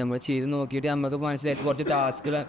നമ്മൾ ചെയ്ത് നോക്കിയിട്ട് നമുക്ക് മനസ്സിലായിട്ട് കുറച്ച്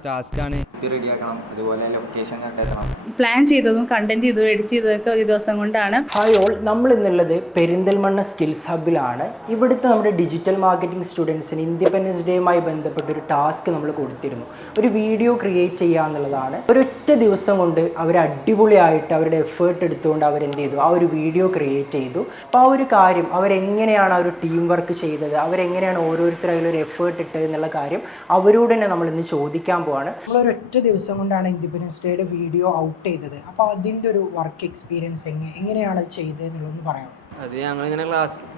ടാസ്ക്കാണ് റെഡിയാക്കണം. അതുപോലെ ലൊക്കേഷൻ കണ്ടെത്തണം. പ്ലാൻ ചെയ്തതും കണ്ടന്റ് ചെയ്തതും എഡിറ്റ് ചെയ്തതൊക്കെ ഒരു ദിവസം കൊണ്ടാണ്. ഹായ് ഓൾ, നമ്മൾ ഇന്നുള്ളത് പെരിന്തൽമണ്ണ സ്കിൽസ് ഹബിലാണ്. ഇവിടുത്തെ നമ്മുടെ ഡിജിറ്റൽ മാർക്കറ്റിംഗ് സ്റ്റുഡൻസിന് ഇൻഡിപെൻഡൻസ് ഡേയുമായി ബന്ധപ്പെട്ട ഒരു ടാസ്ക് നമ്മൾ കൊടുത്തിരുന്നു. ഒരു വീഡിയോ ക്രിയേറ്റ് ചെയ്യുക എന്നുള്ളതാണ്. ഒരൊറ്റ ദിവസം കൊണ്ട് അവർ അടിപൊളിയായിട്ട് അവരുടെ എഫേർട്ട് എടുത്തുകൊണ്ട് അവരെന്ത് ചെയ്തു, ആ ഒരു വീഡിയോ ക്രിയേറ്റ് ചെയ്തു. അപ്പോൾ ആ ഒരു കാര്യം അവരെങ്ങനെയാണ് ആ ഒരു ടീം വർക്ക് ചെയ്തത്, അവരെങ്ങനെയാണ് ഓരോരുത്തരും ഒരു എഫേർട്ട് ഇട്ടത് എന്നുള്ള കാര്യം അവരോട് തന്നെ നമ്മളിന്ന് ചോദിക്കാൻ പോവാണ്. നമ്മളൊരൊറ്റ ദിവസം കൊണ്ടാണ് ഇൻഡിപെൻഡൻസ് ഡേയുടെ വീഡിയോ ഔട്ട് ചെയ്തത്. അപ്പോൾ അതിൻ്റെ ഒരു വർക്ക് എക്സ്പീരിയൻസ് എങ്ങനെയാണ് ചെയ്തത് എന്നുള്ളതൊന്ന് പറയാം. അത് ഞങ്ങളിങ്ങനെ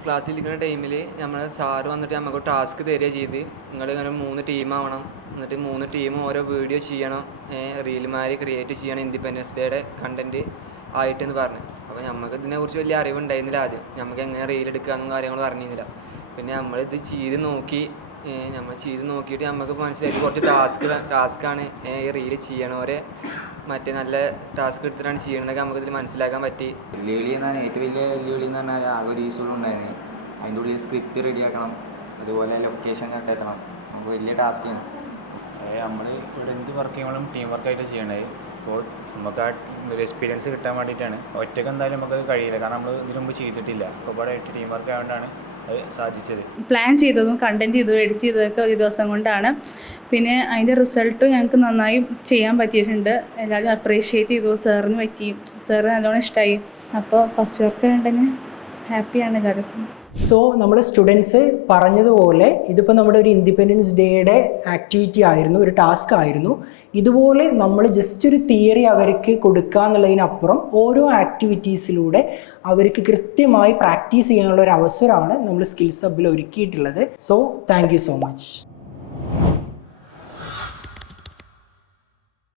ക്ലാസ്സിലിരിക്കുന്ന ടൈമിൽ നമ്മുടെ സാറ് വന്നിട്ട് നമുക്ക് ടാസ്ക് തരിക ചെയ്ത്, നിങ്ങളിങ്ങനെ 3 ടീമാവണം, എന്നിട്ട് 3 ടീമും ഓരോ വീഡിയോ ചെയ്യണം, റീൽമാരി ക്രിയേറ്റ് ചെയ്യണം ഇൻഡിപെൻഡൻസ് ഡേയുടെ കണ്ടൻറ്റ് ആയിട്ടെന്ന് പറഞ്ഞു. അപ്പോൾ നമുക്ക് ഇതിനെക്കുറിച്ച് വലിയ അറിവുണ്ടായിരുന്നില്ല. ആദ്യം നമുക്ക് എങ്ങനെ റീൽ എടുക്കാമെന്നും കാര്യങ്ങളും അറിഞ്ഞിരുന്നില്ല. പിന്നെ നമ്മളിത് ചെയ്ത് നോക്കിയിട്ട് നമുക്ക് മനസ്സിലായിട്ട് കുറച്ച് ടാസ്ക്കാണ് ഈ റീൽ ചെയ്യണവരെ മറ്റേ നല്ല ടാസ്ക് എടുത്തിട്ടാണ് ചെയ്യണമെന്നൊക്കെ നമുക്കിതിൽ മനസ്സിലാക്കാൻ പറ്റി. വെല്ലുവിളി എന്നാണ് ഏറ്റവും വലിയ വെല്ലുവിളി എന്ന് പറഞ്ഞാൽ ആകെ ഒരു ഈസുകളും ഉണ്ടായിരുന്നു. അതിൻ്റെ ഉള്ളിൽ സ്ക്രിപ്റ്റ് റെഡിയാക്കണം, അതുപോലെ ലൊക്കേഷൻ കണ്ടെത്തണം. നമുക്ക് വലിയ ടാസ്ക്കാണ്. നമ്മൾ ഇവിടെ എന്ത് വർക്ക് ചെയ്യുമ്പോഴും ടീം വർക്കായിട്ട് ചെയ്യണത്. അപ്പോൾ നമുക്ക് ആ ഒരു എക്സ്പീരിയൻസ് കിട്ടാൻ വേണ്ടിയിട്ടാണ്. ഒറ്റയ്ക്ക് എന്തായാലും നമുക്ക് കഴിയില്ല, കാരണം നമ്മൾ ഇതിനു മുമ്പ് ചെയ്തിട്ടില്ല. അപ്പോൾ ഇവിടെ ആയിട്ട് ടീം വർക്ക് ആയതുകൊണ്ടാണ് അത് സാധിച്ചത്. പ്ലാൻ ചെയ്തതും കണ്ടന്റ് ചെയ്തതും എഡിറ്റ് ചെയ്തതൊക്കെ ഒരു ദിവസം കൊണ്ടാണ്. പിന്നെ അതിൻ്റെ റിസൾട്ടും ഞങ്ങൾക്ക് നന്നായി ചെയ്യാൻ പറ്റിയിട്ടുണ്ട്. എല്ലാവരും അപ്രീഷിയേറ്റ് ചെയ്തു. സാറിന് പറ്റി, സാറ് നല്ലോണം ഇഷ്ടമായി. അപ്പോൾ ഫസ്റ്റ് വർക്ക് ഉണ്ടെങ്കിൽ ഹാപ്പിയാണ് എല്ലാവർക്കും. സോ നമ്മൾ സ്റ്റുഡൻസ് പറഞ്ഞതുപോലെ ഇതിപ്പോൾ നമ്മുടെ ഒരു ഇൻഡിപെൻഡൻസ് ഡേയുടെ ആക്ടിവിറ്റി ആയിരുന്നു, ഒരു ടാസ്ക് ആയിരുന്നു. ഇതുപോലെ നമ്മൾ ജസ്റ്റ് ഒരു തിയറി അവർക്ക് കൊടുക്കുക എന്നുള്ളതിനപ്പുറം ഓരോ ആക്ടിവിറ്റീസിലൂടെ അവർക്ക് കൃത്യമായി പ്രാക്ടീസ് ചെയ്യാനുള്ള ഒരു അവസരമാണ് നമ്മൾ സ്കിൽസ് ഹബിൽ ഒരുക്കിയിട്ടുള്ളത്. So thank you so much.